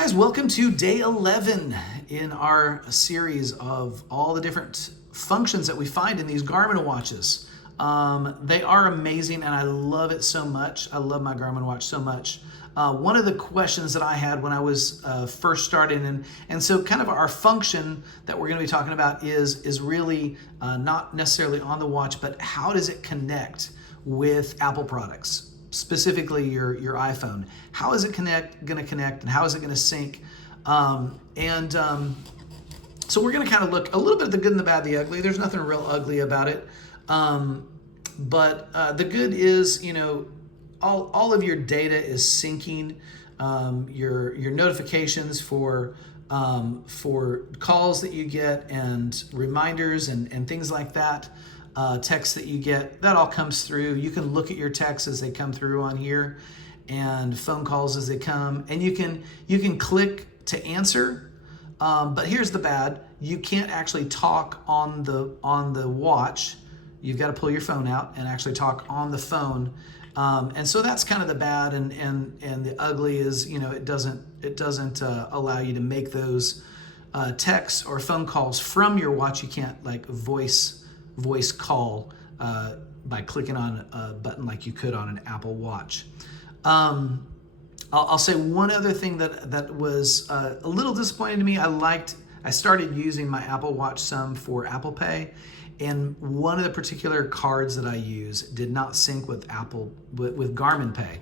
guys, welcome to day 11 in our series of all the different functions that we find in these Garmin watches. They are amazing and I love it so much. I love my Garmin watch so much. One of the questions that I had when I was first starting, and so kind of our function that we're going to be talking about is really not necessarily on the watch, but how does it connect with Apple products? Specifically your iPhone. How is it going to connect, and how is it going to sync? So we're going to kind of look a little bit at the good and the bad, the ugly. There's nothing real ugly about it, but the good is, you know, all of your data is syncing. Your notifications for calls that you get and reminders and things like that. Texts that you get, that all comes through. You can look at your texts as they come through on here, and phone calls as they come, and you can click to answer. But here's the bad: you can't actually talk on the watch. You've got to pull your phone out and actually talk on the phone. And so that's kind of the bad, and the ugly is, you know, it doesn't allow you to make those texts or phone calls from your watch. You can't like voice call by clicking on a button like you could on an Apple Watch. I'll say one other thing that was a little disappointing to me. I started using my Apple Watch some for Apple Pay, and one of the particular cards that I use did not sync with Garmin Pay.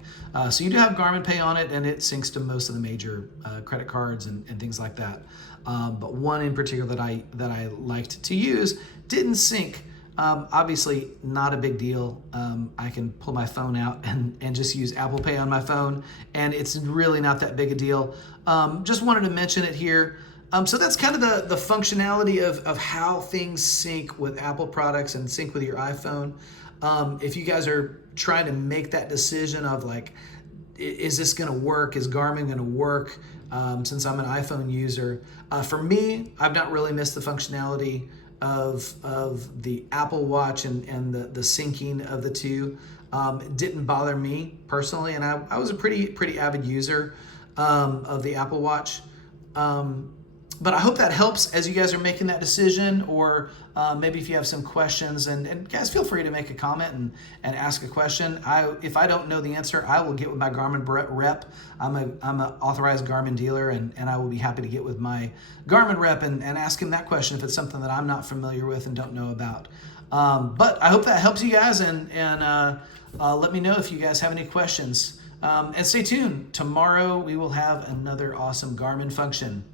So you do have Garmin Pay on it, and it syncs to most of the major credit cards and things like that. But one in particular that I liked to use didn't sync. Obviously not a big deal. I can pull my phone out and just use Apple Pay on my phone, and it's really not that big a deal. Just wanted to mention it here. So that's kind of the functionality of how things sync with Apple products and sync with your iPhone. If you guys are trying to make that decision of like, is this going to work? Is Garmin going to work? Since I'm an iPhone user, for me, I've not really missed the functionality of the Apple Watch and the syncing of the two. It didn't bother me personally, and I was a pretty avid user of the Apple Watch. But I hope that helps as you guys are making that decision, or maybe if you have some questions, and guys, feel free to make a comment and ask a question. If I don't know the answer, I will get with my Garmin rep. I'm an authorized Garmin dealer, and I will be happy to get with my Garmin rep and ask him that question if it's something that I'm not familiar with and don't know about. But I hope that helps you guys, and let me know if you guys have any questions. And stay tuned. Tomorrow we will have another awesome Garmin function.